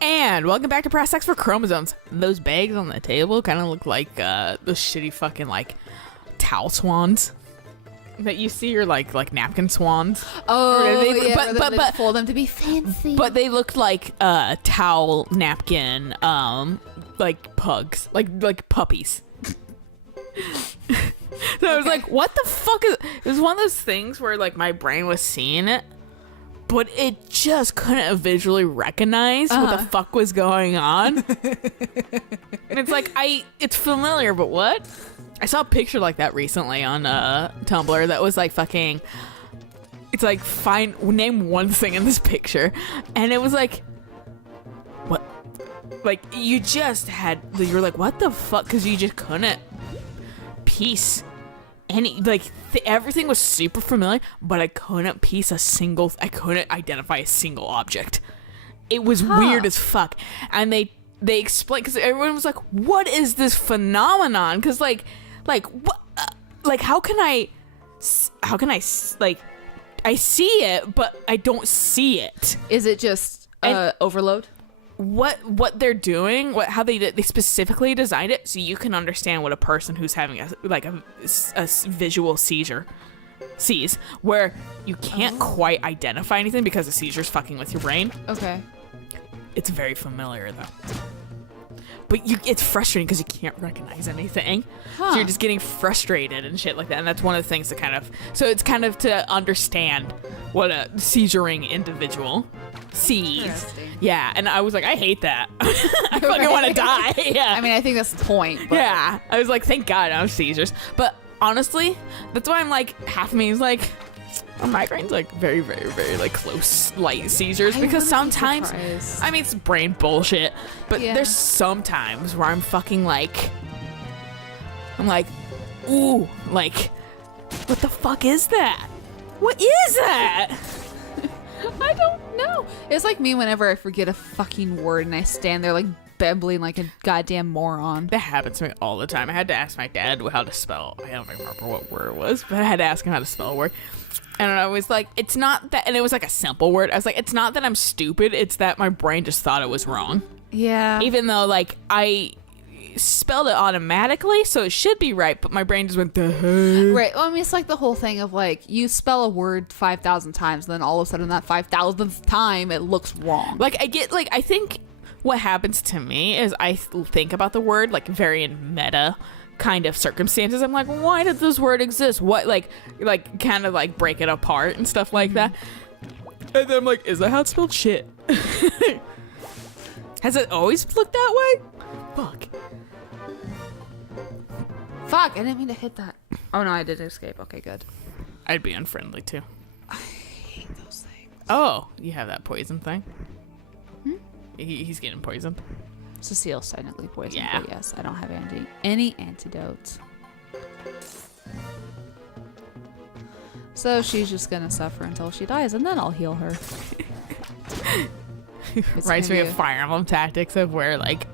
And welcome back to Press X for Chromosomes. Those bags on the table kind of look like those shitty fucking like towel swans that you see, or like napkin swans. Oh, They- yeah, but they fold them to be fancy. But they look like towel napkin like pugs, like puppies. So I was like, what the fuck is it? Was one of those things where like my brain was seeing it, but it just couldn't visually recognize what the fuck was going on. And it's like, it's familiar, but what? I saw a picture like that recently on Tumblr that was like fucking, it's like, name one thing in this picture. And it was like, what? Like, you were like, what the fuck? Because you just couldn't piece any, like, everything was super familiar, but I couldn't identify a single object. It was weird as fuck. And they explained, because everyone was like, what is this phenomenon? Because like what, like how can I like, I see it but I don't see it. Is it just overload? What they're doing, how they specifically designed it so you can understand what a person who's having a visual seizure sees, where you can't quite identify anything because the seizure's fucking with your brain. Okay. It's very familiar though. But it's frustrating because you can't recognize anything. So you're just getting frustrated and shit like that. And that's one of the things that so it's kind of to understand what a seizuring individual sees. Yeah, and I was like, I hate that. I fucking want to die. Yeah. I mean, I think that's the point. But... Yeah. I was like, thank God I don't have seizures. But honestly, that's why I'm like, half of me is like, migraine's like very, very, very like close light seizures, because sometimes, I mean, it's brain bullshit, but there's sometimes where I'm fucking like, ooh, like, what the fuck is that? What is that? I don't know. It's like me whenever I forget a fucking word and I stand there like babbling like a goddamn moron. That happens to me all the time. I had to ask my dad how to spell, I don't remember what word it was, but I had to ask him how to spell a word. And I was like, it's not that, and it was like a simple word. I was like, it's not that I'm stupid, it's that my brain just thought it was wrong. Yeah. Even though, like, I spelled it automatically, so it should be right, but my brain just went, the heck? Right. Well, I mean, it's like the whole thing of, like, you spell a word 5,000 times, and then all of a sudden that 5,000th time, it looks wrong. Like, I think what happens to me is I think about the word, like, very in meta kind of circumstances. I'm like, why did this word exist? What, like kind of like break it apart and stuff like that. And then I'm like, is that how it's spelled? Shit. Has it always looked that way? Fuck, I didn't mean to hit that. Oh no, I did escape. Okay, good. I'd be unfriendly too. I hate those things. Oh, you have that poison thing? He's getting poisoned. Cecile's technically poisoned, yeah. But yes, I don't have any antidotes. So she's just gonna suffer until she dies, and then I'll heal her. Reminds me of Fire Emblem Tactics, of where like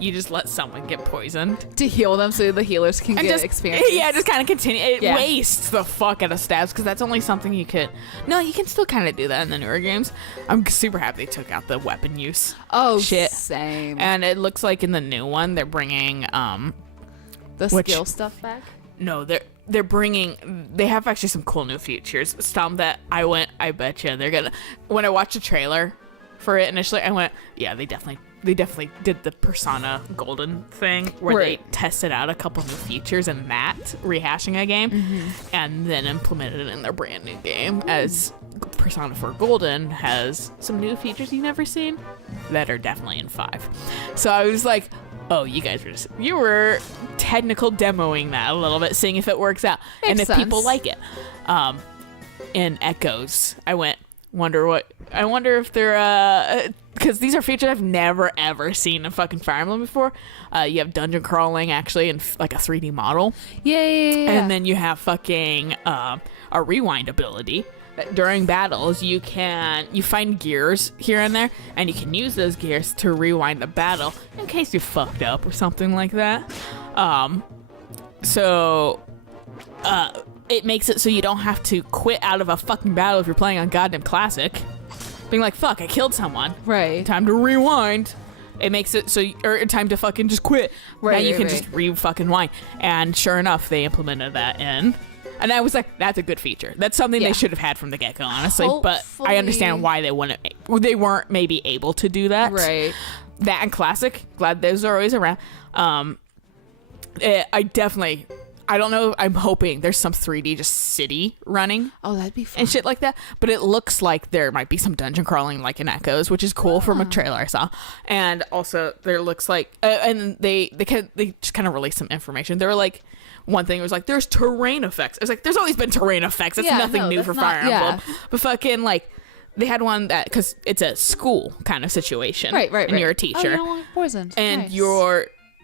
you just let someone get poisoned to heal them so the healers can get experience. Yeah, just kind of continue. It wastes the fuck out of stats, because that's only something you could. No, you can still kind of do that in the newer games. I'm super happy they took out the weapon use. Oh, shit. Same. And it looks like in the new one they're bringing the skill stuff back. No, they're bringing. They have actually some cool new features. Some that I bet you they're gonna. When I watched the trailer for it initially, I went, yeah, they definitely did the Persona Golden thing where they tested out a couple new features in that, rehashing a game, and then implemented it in their brand new game. As Persona 4 Golden has some new features you've never seen that are definitely in 5. So I was like, oh, you were technical demoing that a little bit, seeing if it works out. Makes and if people like it. In Echoes, I wonder if they're because these are features I've never ever seen in fucking Fire Emblem before. You have dungeon crawling actually in like a 3D model. Yeah. And then you have fucking a rewind ability. During battles, you find gears here and there, and you can use those gears to rewind the battle in case you fucked up or something like that. It makes it so you don't have to quit out of a fucking battle if you're playing on goddamn Classic. being like, fuck, I killed someone. Right. Time to rewind. It makes it so, or time to fucking just quit. Right, Now you right, can right. just fucking wind. And sure enough, they implemented that in. And I was like, that's a good feature. That's something Yeah. they should have had from the get go, honestly. But Hopefully- I understand why they weren't maybe able to do that. Right. That and Classic, glad those are always around. I don't know. I'm hoping there's some 3D just city running Oh, that'd be fun. and shit like that. But it looks like there might be some dungeon crawling like in Echoes, which is cool from a trailer I saw. And also there looks like, and they just kind of released some information. They were like, one thing was like, there's terrain effects. I was like, there's always been terrain effects. That's Yeah, nothing no, new that's for not- Fire yeah. Emblem. But fucking like, they had one that, because it's a school kind of situation. Right. And you're a Oh, teacher. you don't want poisoned. And Nice.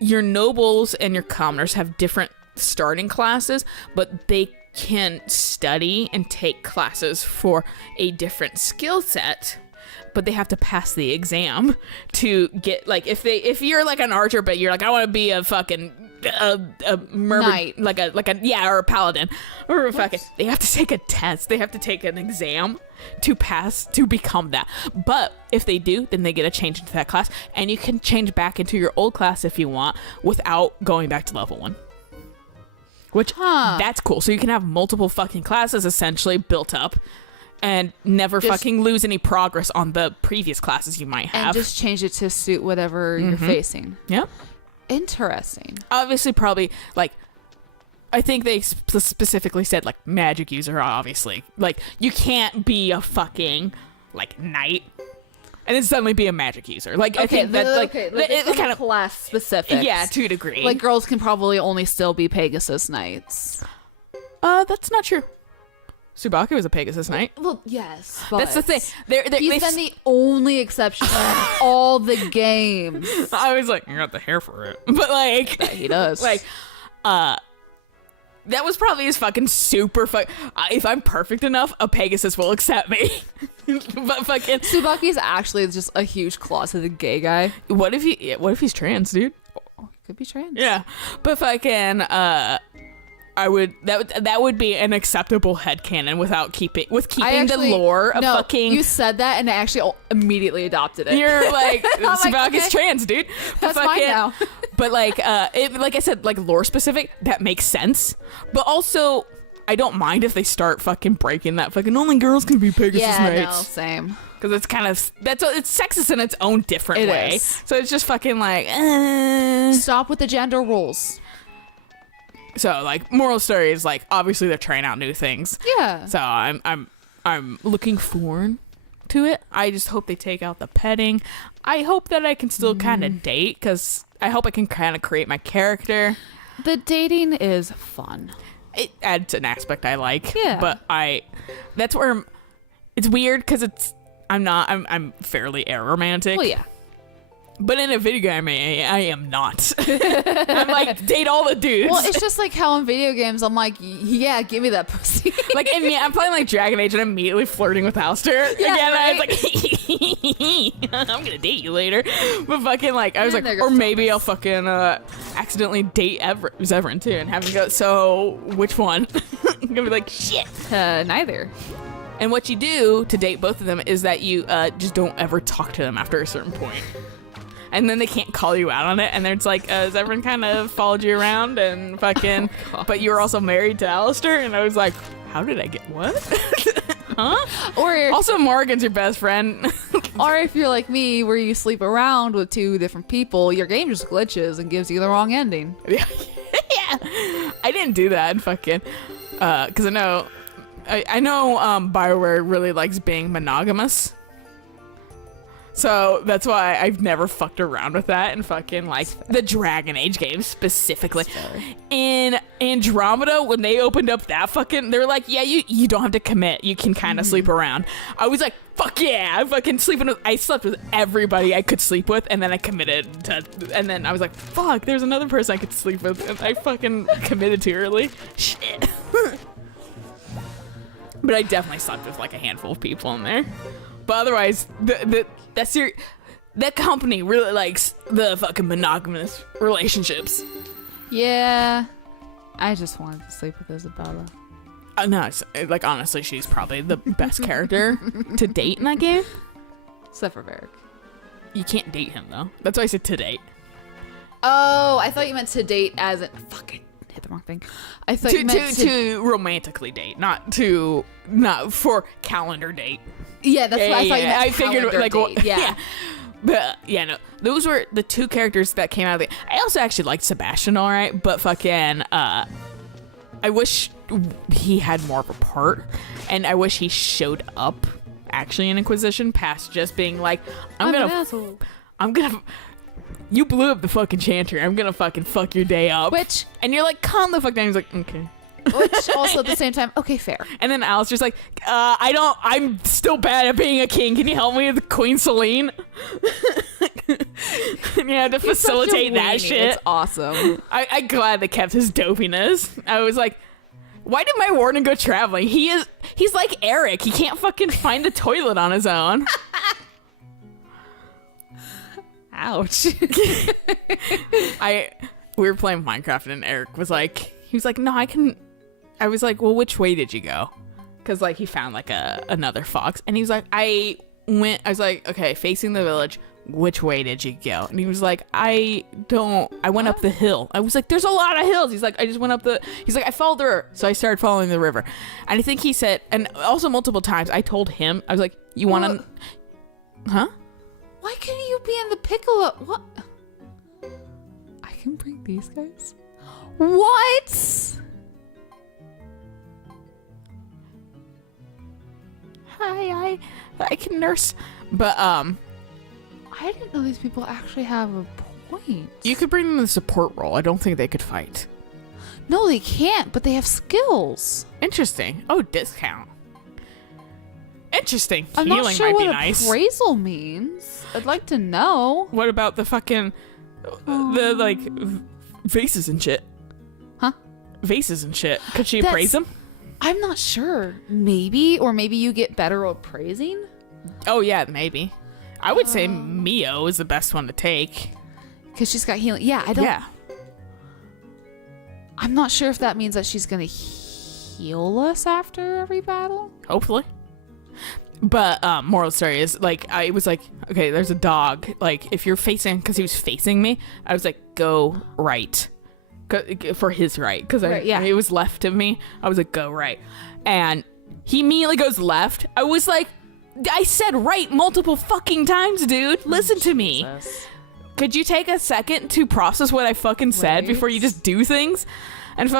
your nobles and your commoners have different starting classes, but they can study and take classes for a different skill set, but they have to pass the exam to get, like, if you're like an archer but you're like, I want to be a fucking a mermaid, Knight. like a yeah, or a paladin, or a fucking, they have to take a test, they have to take an exam to pass to become that. But if they do, then they get a change into that class, and you can change back into your old class if you want without going back to level 1. Which, that's cool. So you can have multiple fucking classes essentially built up and never fucking lose any progress on the previous classes you might have. And just change it to suit whatever you're facing. Yeah. Interesting. Obviously, probably, like, I think they specifically said, like, magic user, obviously. Like, you can't be a fucking, like, knight and then suddenly be a magic user. Like, I think that, like, it kind of class specific. yeah, to a degree. Like girls can probably only still be Pegasus Knights. That's not true. Tsubaki was a Pegasus Knight. Well, yes. That's the thing. He's been the only exception in all the games. I was like, you got the hair for it, but like, He does. like, that was probably his fucking super if I'm perfect enough, a Pegasus will accept me. But fucking, Tsubaki's actually just a huge closeted gay guy. what if he's trans, dude? Could be trans. Yeah, but fucking, that would be an acceptable headcanon without keeping the lore of no, fucking. You said that, and I actually immediately adopted it. You're like, Tsubaki's okay. trans, dude. But That's mine now. But like, like I said, like lore specific, that makes sense. But also, I don't mind if they start fucking breaking that fucking only girls can be Pegasus Yeah, no, Knights. same. Because it's kind of, it's sexist in its own different It way. is. So it's just fucking like, Stop with the gender roles. So like, moral story is like, obviously they're trying out new things. Yeah. So I'm looking forward to it. I just hope they take out the petting. I hope that I can still kind of date, because I hope I can kind of create my character. The dating is fun. It adds an aspect I like. Yeah. But that's where it's weird, because I'm fairly aromantic. Well, yeah. But in a video game, I am not. I'm like, date all the dudes. Well, it's just like how in video games, I'm like, yeah, give me that pussy. like, I'm playing like Dragon Age and I'm immediately flirting with Alistair. Yeah, Again, right? I was like, I'm gonna date you later. But fucking like, I was And like, there or goes maybe Thomas. I'll fucking accidentally date Zevran too, and have him go, so which one? I'm gonna be like, shit. Neither. And what you do to date both of them is that you just don't ever talk to them after a certain point. And then they can't call you out on it. And then it's like, Zevran kind of followed you around and fucking, but you were also married to Alistair. And I was like, how did I get what? Huh? Or Also, Morgan's your best friend. or if you're like me, where you sleep around with two different people, your game just glitches and gives you the wrong ending. Yeah. I didn't do that. Fucking, because I know BioWare really likes being monogamous. So that's why I've never fucked around with that, and fucking like the Dragon Age games specifically. In Andromeda, when they opened up that fucking, they were like, yeah, you don't have to commit. You can kind of sleep around. I was like, fuck yeah, I slept with everybody I could sleep with, and then I committed to, and then I was like, fuck, there's another person I could sleep with, and I fucking committed too early. Shit. But I definitely slept with like a handful of people in there. But otherwise, that company really likes the fucking monogamous relationships. Yeah. I just wanted to sleep with Isabella. No, like honestly, she's probably the best character to date in that game. Except for Varric. You can't date him though. That's why I said to date. Oh, I thought you meant to date as in... Fuck, I hit the wrong thing. I thought you meant to romantically date, not for calendar date. Yeah, that's what I thought you meant. I figured like date. Yeah. But yeah, no, those were the two characters that came out of the. I also actually liked Sebastian, all right, but fucking, I wish he had more of a part, and I wish he showed up actually in Inquisition, past just being like, I'm gonna. You blew up the fucking Chantry. I'm gonna fucking fuck your day up. And you're like, calm the fuck down. He's like, okay. Which also at the same time, okay, fair. And then Alistair's like, I'm still bad at being a king. Can you help me with Queen Selene? And you had to facilitate that shit. It's awesome. I'm glad they kept his dopiness. I was like, why did my warden go traveling? He's like Eric. He can't fucking find the toilet on his own. Ouch. We were playing Minecraft and Eric was like, no, I can. I was like, well, which way did you go? Because like he found like another fox, and he's like, I was like, okay, facing the village. Which way did you go? And he was like, I went up the hill. I was like, there's a lot of hills. He's like, I just went up he's like, I followed the river. So I started following the river. And I think he said, and also multiple times I told him, I was like, you want to, huh? Why couldn't you be in the Piccolo? What? I can bring these guys? What? Hi, I can nurse. But, I didn't know these people actually have a point. You could bring them in the support role. I don't think they could fight. No, they can't, but they have skills. Interesting. Oh, discount. Interesting. I'm Healing not sure might what be nice. appraisal means. I'd like to know. What about the fucking the like vases and shit? Huh? Vases and shit. Could she appraise them? I'm not sure. Maybe, or maybe you get better appraising. Oh yeah, maybe. I would say Mio is the best one to take. Because she's got healing. Yeah, I don't. Yeah. I'm not sure if that means that she's going to heal us after every battle. Hopefully. But moral story is, like, I was like, okay, there's a dog. Like, if you're facing, because he was facing me, I was like, go right. For his right. Because it was left of me. I was like, go right. And he immediately goes left. I was like, I said right multiple fucking times, dude. Listen to me. Could you take a second to process what I fucking said before you just do things? And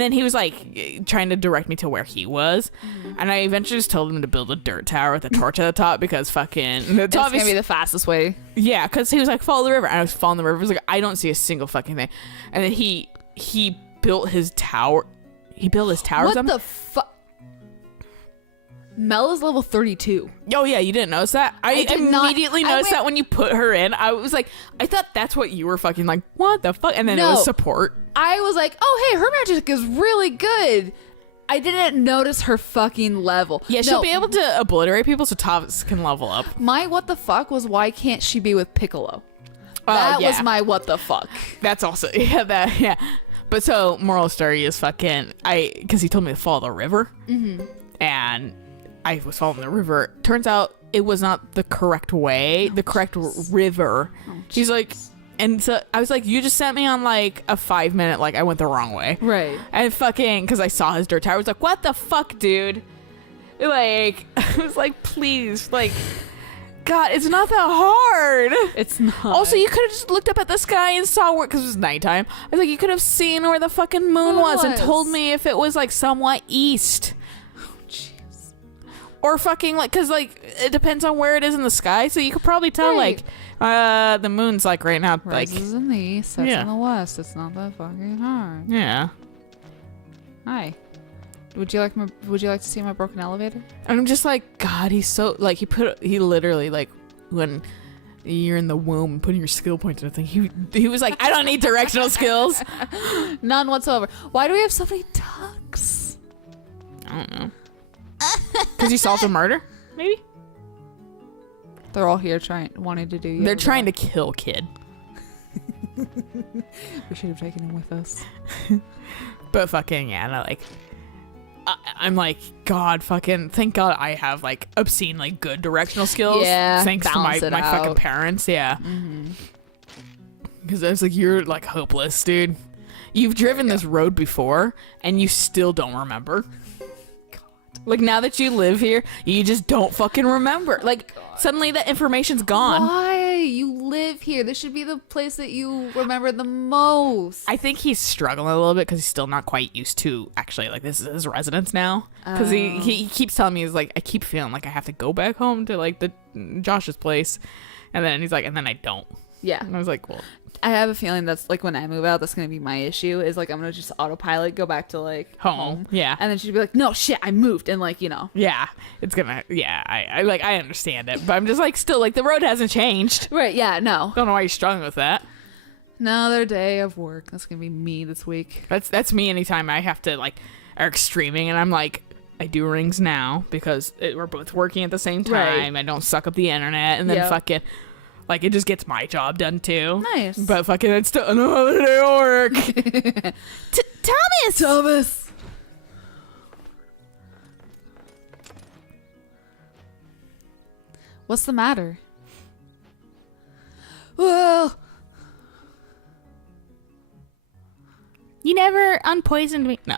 then he was like trying to direct me to where he was. And I eventually just told him to build a dirt tower with a torch at the top because fucking... It's going to be the fastest way. Yeah, because he was like, follow the river. And I was following the river. I was like, I don't see a single fucking thing. And then he built his tower. He built his tower. What the fuck? Mel is level 32. Oh yeah, you didn't notice that? I immediately noticed that when you put her in. I was like, I thought that's what you were fucking like, what the fuck? And then it was support. I was like, oh hey, her magic is really good. I didn't notice her fucking level. Yeah, she'll be able to obliterate people so Tavis can level up. My what the fuck was, why can't she be with Piccolo? That was my what the fuck. That's also, yeah. But so, moral story is fucking, because he told me to follow the river. And I was following the river. Turns out it was not the correct way, the correct river. He's like, and so I was like, you just sent me on like a 5-minute, like I went the wrong way. Right. And fucking, because I saw his dirt tower, I was like, what the fuck, dude? Like, I was like, please, like, God, it's not that hard. It's not. Also, you could have just looked up at the sky and saw where, because it was nighttime. I was like, you could have seen where the fucking moon was and told me if it was like somewhat east. Or fucking, like, because, like, it depends on where it is in the sky. So you could probably tell, like, the moon's, like, right now, like... Rises in the east, sets in the west. It's not that fucking hard. Yeah. Hi. Would you like to see my broken elevator? And I'm just like, God, he's so... Like, he literally, like, when you're in the womb, putting your skill points and everything, he was like, I don't need directional skills. None whatsoever. Why do we have so many ducks? I don't know. Because you solved a murder, maybe? They're all here wanting to do. They're trying to kill Kid. We should have taken him with us. But fucking yeah, no, like I'm like, God, fucking, thank God I have like obscene, like good directional skills. Yeah, Thanks to my balance it fucking out. parents. Yeah. Because I was like, you're like hopeless, dude. You've driven this road before and you still don't remember. Like now that you live here, you just don't fucking remember. Like suddenly that information's gone. Why? You live here. This should be the place that you remember the most. I think he's struggling a little bit because he's still not quite used to actually like this is his residence now. Because he keeps telling me he's like I keep feeling like I have to go back home to like the Josh's place, and then he's like and then I don't. Yeah. And I was like, well, I have a feeling that's like when I move out, that's going to be my issue is like I'm going to just autopilot, go back to like home. Yeah. And then she'd be like, no, shit, I moved. And like, you know. Yeah, it's gonna. Yeah, I like. I understand it, but I'm just like, still, like, the road hasn't changed. Right. Yeah. No. Don't know why you're struggling with that. Another day of work. That's going to be me this week. That's me. Anytime I have to like, Eric streaming, and I'm like, I do rings now because we're both working at the same time. Right. I don't suck up the internet, and then Yep. fucking, like, it just gets my job done too. Nice. But fucking, it's still another day of work. Thomas. What's the matter? Well, You never unpoisoned me. No.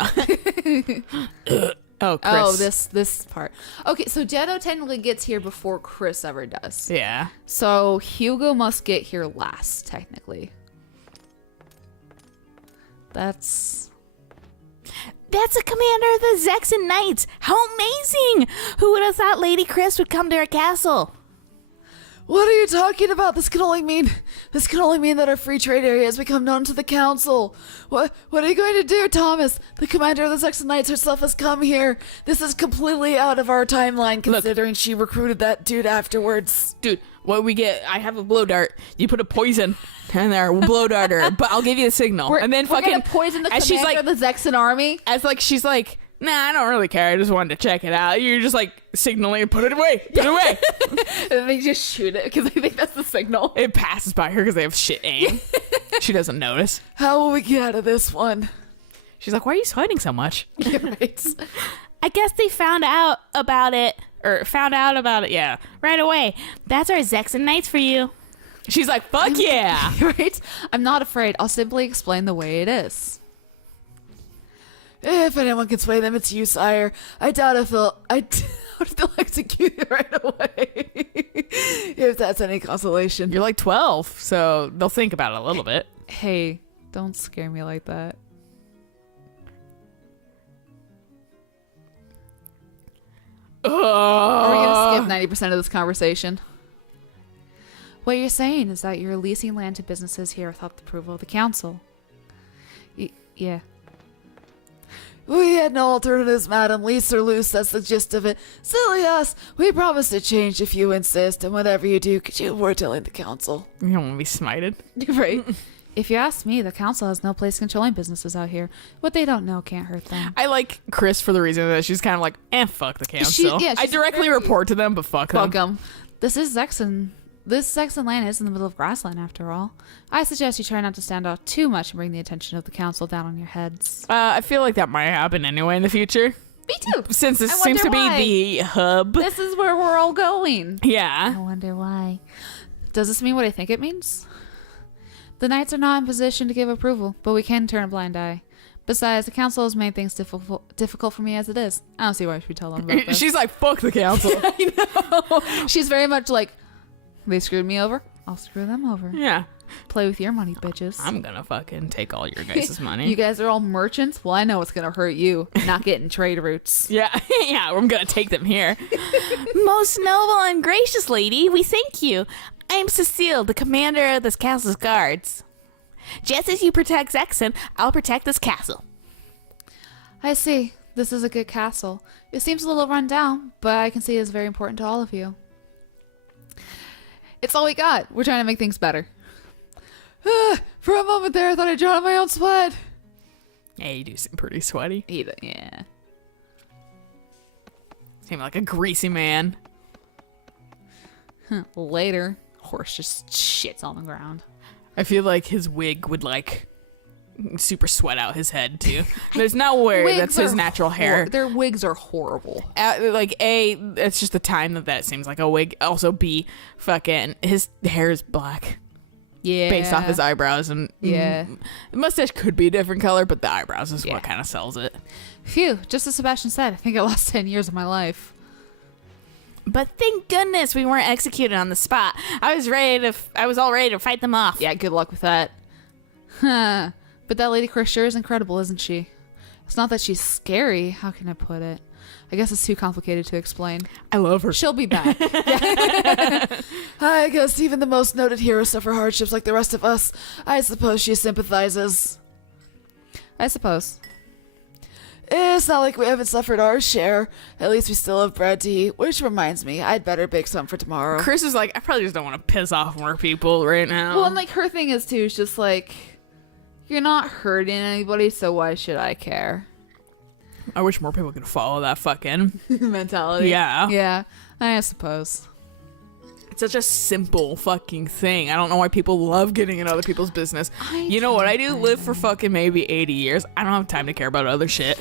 Oh, Chris. oh, this part. Okay, so Jetto technically gets here before Chris ever does. Yeah. So Hugo must get here last, technically. That's That's the commander of the Zexon Knights. How amazing! Who would have thought Lady Chris would come to our castle? What are you talking about? This can only mean that our free trade area has become known to the council. What are you going to do, Thomas? The commander of the Zexon Knights herself has come here. This is completely out of our timeline, considering she recruited that dude afterwards. Dude, what we get, I have a blow dart. You put a poison in there, we'll blow dart her, but I'll give you the signal. And then we're fucking gonna poison the as commander she's like, of the Zexon army. as like she's like, nah, I don't really care. I just wanted to check it out. You're just like signaling, put it away, put it away. And they just shoot it because they think that's the signal. It passes by her because they have shit aim. She doesn't notice. How will we get out of this one? She's like, why are you sweating so much? Right. I guess they found out about it. Yeah. Right away. That's our Zexon Knights for you. She's like, fuck yeah. Right? I'm not afraid. I'll simply explain the way it is. If anyone can sway them, it's you, sire. I doubt if they'll execute you right away. If that's any consolation. You're like 12, so they'll think about it a little bit. Hey, don't scare me like that. Are we gonna skip 90% of this conversation? What you're saying is that you're leasing land to businesses here without the approval of the council. Yeah. We had no alternatives, madam. Lease or loose, that's the gist of it. Silly us. We promise to change if you insist, and whatever you do, could you avoid telling the council? You don't want to be smited. Right. If you ask me, the council has no place controlling businesses out here. What they don't know can't hurt them. I like Chris for the reason that she's kind of like, fuck the council. yeah, I she's directly very- report to them, but fuck them. Welcome. This is Zexon. This Zexon land is in the middle of grassland, after all. I suggest you try not to stand out too much and bring the attention of the council down on your heads. I feel like that might happen anyway in the future. Me too. Since this I seems to wonder be the hub. This is where we're all going. I Yeah. wonder why. Does this mean what I think it means? The knights are not in position to give approval, but we can turn a blind eye. Besides, the council has made things difficult for me as it is. I don't see why we should tell them about this. She's like, fuck the council. She's very much like, they screwed me over, I'll screw them over. Yeah. Play with your money, bitches. I'm gonna fucking take all your guys' money. You guys are all merchants? Well, I know what's going to hurt you, not getting trade routes. Yeah, yeah, I'm gonna take them here. Most noble and gracious lady, we thank you. I am Cecile, the commander of this castle's guards. Just as you protect Zexon, I'll protect this castle. I see. This is a good castle. It seems a little run down, but I can see it's very important to all of you. It's all we got. We're trying to make things better. For a moment there, I thought I drowned in my own sweat. Yeah, you do seem pretty sweaty. Yeah. Seem like a greasy man. Later, horse just shits on the ground. I feel like his wig would like super sweat out his head too. There's nowhere Wigs that's his are natural hair. Their wigs are horrible. Like A, it's just the time that seems like a wig. Also B, fucking his hair is black Yeah. based off his eyebrows, and Yeah. the mustache could be a different color, but the eyebrows is Yeah. what kind of sells it. Phew, just as Sebastian said, I think I lost 10 years of my life. But thank goodness we weren't executed on the spot. I was all ready to fight them off. Yeah, good luck with that. Huh. But that Lady Chris sure is incredible, isn't she? It's not that she's scary. How can I put it? I guess it's too complicated to explain. I love her. She'll be back. I guess even the most noted heroes suffer hardships like the rest of us. I suppose she sympathizes. I suppose. It's not like we haven't suffered our share. At least we still have bread to eat, which reminds me, I'd better bake some for tomorrow. Chris is like, I probably just don't want to piss off more people right now. Well, and like her thing is too, it's just like, you're not hurting anybody, so why should I care? I wish more people could follow that fucking Mentality. Yeah. Yeah, I suppose. It's such a simple fucking thing. I don't know why people love getting in other people's business. You know what? I do live for fucking maybe 80 years. I don't have time to care about other shit.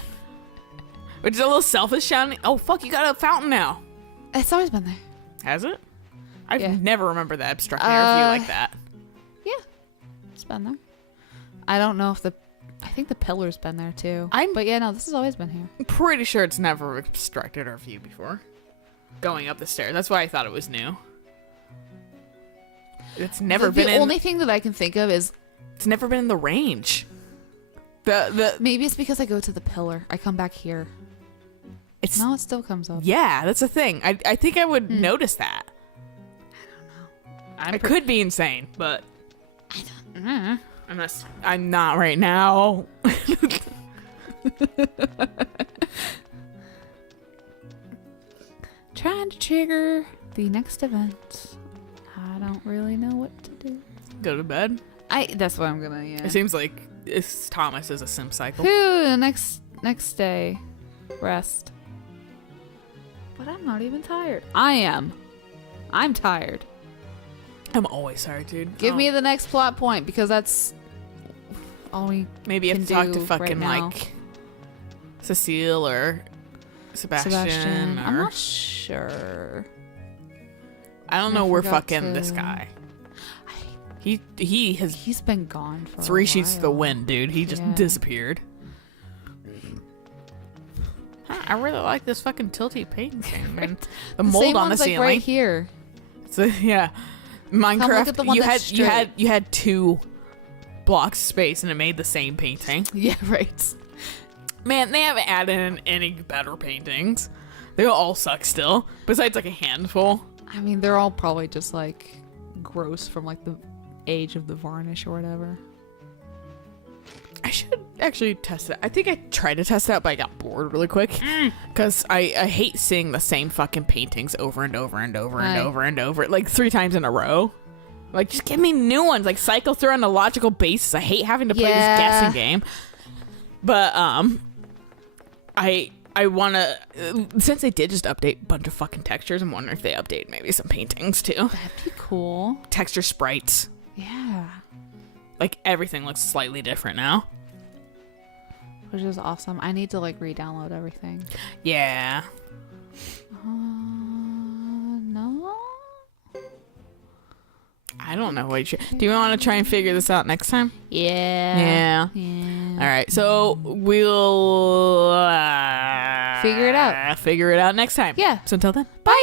Which is a little selfish sounding. Oh, fuck, you got a fountain now. It's always been there. Has it? I've Yeah. never remembered that obstructing our view like that. Yeah, it's been there. I don't know if I think the pillar's been there too. I'm- But yeah, no, this has always been here. I'm pretty sure it's never obstructed our view before. Going up the stairs. That's why I thought it was new. It's never been The in. only thing that I can think of is It's never been in the range. The maybe it's because I go to the pillar. I come back here. it's No, it still comes up. yeah, that's the thing. I think I would notice that. I could be insane, but Mm. I'm not right now. Trying to trigger the next event. I don't really know what to do. Go to bed. That's what I'm gonna, yeah. It seems like Thomas is a sim cycle. Whew, next day. Rest. But I'm not even tired. I am. I'm tired. I'm always tired, dude. Give Oh, me the next plot point because that's all we maybe you have to can talk to do fucking right now. like Cecile or Sebastian. Sebastian. I'm Or, not sure. I don't I know where forgot fucking this to- guy. He has He's been gone for three a sheets to the while. wind, dude. He just Yeah. disappeared. Huh, I really like this fucking tilty painting, man. The mold same on the one's, like, ceiling. right here. So, yeah, look Minecraft. at the one you had that's you had straight. you had 2 blocks of space and it made the same painting. Yeah, right. Man, they haven't added in any better paintings. They all suck still. Besides like a handful. I mean, they're all probably just like gross from like the age of the varnish or whatever. I should actually test it. I think I tried to test it out, but I got bored really quick. Because I hate seeing the same fucking paintings over and over and over and Right. over and over. Like 3 times in a row. Like, just give me new ones. Like, cycle through on a logical basis. I hate having to play this Yeah. guessing game. But, I want to... since they did just update a bunch of fucking textures, I'm wondering if they update maybe some paintings, too. That'd be cool. Texture sprites. Yeah. Like, everything looks slightly different now. Which is awesome. I need to like re-download everything. Yeah. No. I don't know what you... Do you want to try and figure this out next time? Yeah. Yeah. All right. So we'll Figure it out. Figure it out next time. Yeah. So until then. Bye.